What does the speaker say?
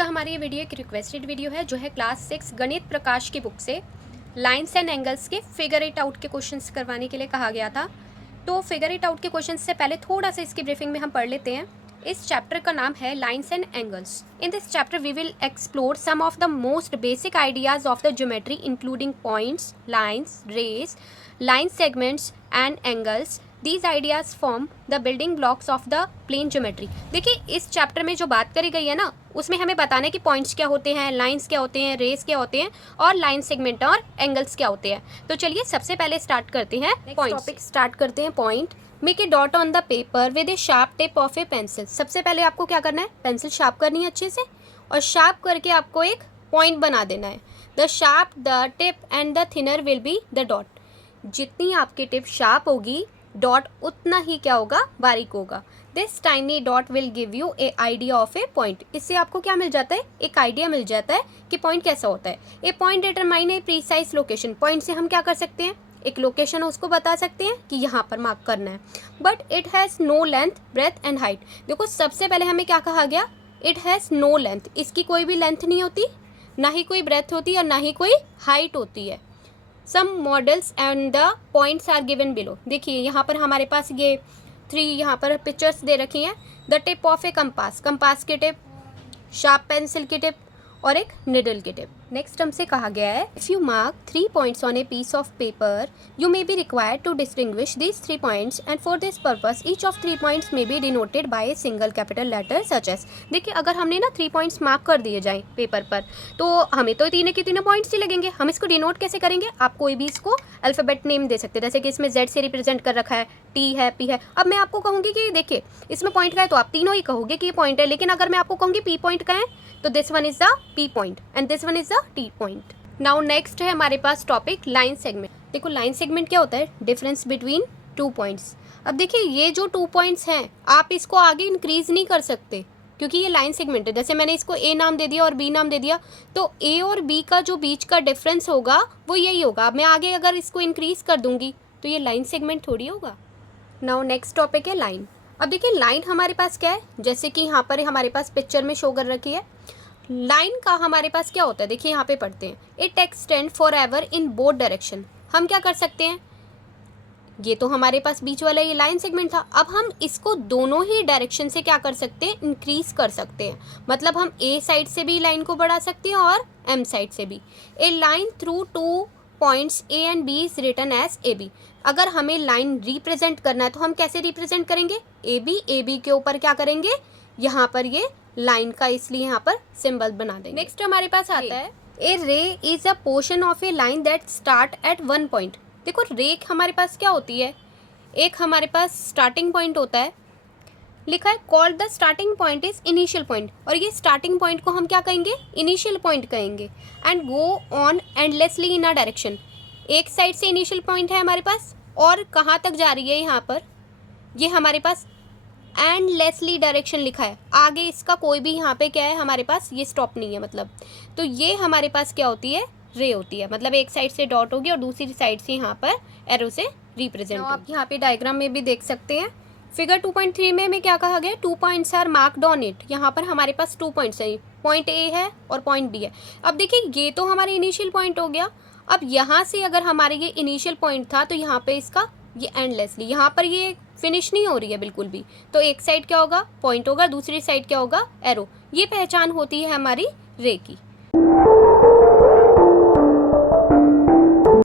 का हमारी ये वीडियो एक रिक्वेस्टेड वीडियो है जो है क्लास 6 गणित प्रकाश की बुक से लाइन्स एंड एंगल्स के फिगर इट आउट के क्वेश्चंस करवाने के लिए कहा गया था। तो फिगर इट आउट के क्वेश्चंस से पहले थोड़ा सा इसकी ब्रीफिंग में हम पढ़ लेते हैं। इस चैप्टर का नाम है lines and angles. In this chapter we will explore some of the most basic ideas of the geometry including points, lines, rays, line segments and angles. These ideas form the building blocks of the plane geometry। देखिए इस chapter में जो बात करी गई है ना, उसमें हमें बताना है कि पॉइंट्स क्या होते हैं, लाइंस क्या होते हैं, रेस क्या होते हैं और लाइन सेगमेंट और एंगल्स क्या होते हैं। तो चलिए सबसे पहले स्टार्ट करते हैं पॉइंट टॉपिक स्टार्ट करते हैं point. Make a dot on the paper with A sharp tip of A pencil. सबसे पहले आपको क्या करना है, पेंसिल शार्प करनी है अच्छे से और शार्प करके आपको एक पॉइंट बना देना है। The sharp the tip and the thinner will be the dot. जितनी आपकी टिप शार्प होगी डॉट उतना ही क्या होगा, बारीक होगा। This tiny dot will give U A idea of A point. इससे आपको क्या मिल जाता है, एक आइडिया मिल जाता है कि पॉइंट कैसा होता है। ए पॉइंट डिटरमाइन ए प्रीसाइज लोकेशन। पॉइंट से हम क्या कर सकते हैं, एक लोकेशन उसको बता सकते हैं कि यहाँ पर मार्क करना है। But it has no length, breadth and height. देखो सबसे पहले हमें क्या कहा गया, इट हैज़ नो लेंथ। इसकी कोई भी लेंथ नहीं होती, ना ही कोई ब्रेथ होती है और ना ही कोई हाइट होती है। Some models and the points are given below. देखिए यहाँ पर हमारे पास ये 3 यहाँ पर पिक्चर्स दे रखी हैं। The tip of A compass, compass की टिप, शार्प पेंसिल की टिप और एक निडल की टिप। नेक्स्ट हमसे कहा गया है, if you mark 3 points on a piece of paper you may be required to distinguish this 3 points and for this purpose each of 3 points may be denoted by a single capital letter such as. देखिए अगर हमने ना 3 points mark कर दिए जाएं paper पर तो हमें तो तीनों के तीनों पॉइंट्स ही लगेंगे। हम इसको डिनोट कैसे करेंगे, आप कोई भी इसको अल्फ़ाबेट नेम दे सकते हैं। जैसे कि इसमें Z से रिप्रेजेंट कर रखा है, T है, P है। अब मैं आपको कहूँगी कि देखिए इसमें पॉइंट का है तो आप तीनों ही कहोगे कि ये पॉइंट है, लेकिन अगर मैं आपको कहूँगी P पॉइंट का है तो this one is the P point and this one is the T point. Now next है हमारे पास टॉपिक लाइन सेगमेंट। देखो लाइन सेगमेंट क्या होता है, डिफरेंस बिटवीन 2 पॉइंट्स। अब देखिए ये जो 2 पॉइंट्स हैं आप इसको आगे इंक्रीज नहीं कर सकते क्योंकि ये लाइन सेगमेंट है। जैसे मैंने इसको A नाम दे दिया और B नाम दे दिया तो A और B का जो बीच का डिफरेंस होगा वो यही होगा। अब मैं आगे अगर इसको इंक्रीज कर दूंगी तो ये लाइन सेगमेंट थोड़ी होगा। नाउ नेक्स्ट टॉपिक है लाइन। अब देखिए लाइन हमारे पास क्या है, जैसे कि यहाँ पर हमारे पास पिक्चर में शो कर रखी है। लाइन का हमारे पास क्या होता है, देखिए यहाँ पे पढ़ते हैं, it extend for ever in both direction. हम क्या कर सकते हैं, ये तो हमारे पास बीच वाला ये लाइन सेगमेंट था, अब हम इसको दोनों ही डायरेक्शन से क्या कर सकते हैं, इंक्रीज कर सकते हैं। मतलब हम A साइड से भी लाइन को बढ़ा सकते हैं और M साइड से भी। A line through 2 points A and B is written as AB। अगर हमें लाइन रिप्रेजेंट करना है तो हम कैसे रिप्रेजेंट करेंगे, AB के ऊपर क्या करेंगे, यहाँ पर ये लाइन का इसलिए यहाँ पर सिंबल बना देंगे। नेक्स्ट हमारे पास आता है, ए रे is a portion of A line that start at 1 point. देखो रे हमारे पास क्या होती है, एक हमारे पास स्टार्टिंग पॉइंट होता है, लिखा है called the starting point is initial point. और ये स्टार्टिंग पॉइंट को हम क्या कहेंगे, इनिशियल पॉइंट कहेंगे। And go on endlessly in a direction. एक साइड से इनिशियल पॉइंट है हमारे पास और कहाँ तक जा रही है, यहाँ पर ये हमारे पास एंडलेसली डायरेक्शन लिखा है, आगे इसका कोई भी यहाँ पे क्या है हमारे पास, ये स्टॉप नहीं है मतलब। तो ये हमारे पास क्या होती है, रे होती है। मतलब एक साइड से डॉट होगी और दूसरी साइड से यहाँ पर एरो से रिप्रेजेंट। आप यहाँ पे डायग्राम में भी देख सकते हैं। फिगर 2.3 में हमें क्या कहा गया, 2 points are marked on it. यहाँ पर हमारे पास 2 पॉइंट्स है, पॉइंट A है और पॉइंट B है। अब देखिए ये तो हमारे इनिशियल पॉइंट हो गया। अब यहाँ से अगर हमारे ये इनिशियल पॉइंट था तो यहाँ पे इसका ये एंडलेसली, यहाँ पर ये फिनिश नहीं हो रही है बिल्कुल भी। तो एक साइड क्या होगा, पॉइंट होगा, दूसरी साइड क्या होगा, एरो। ये पहचान होती है हमारी रे की।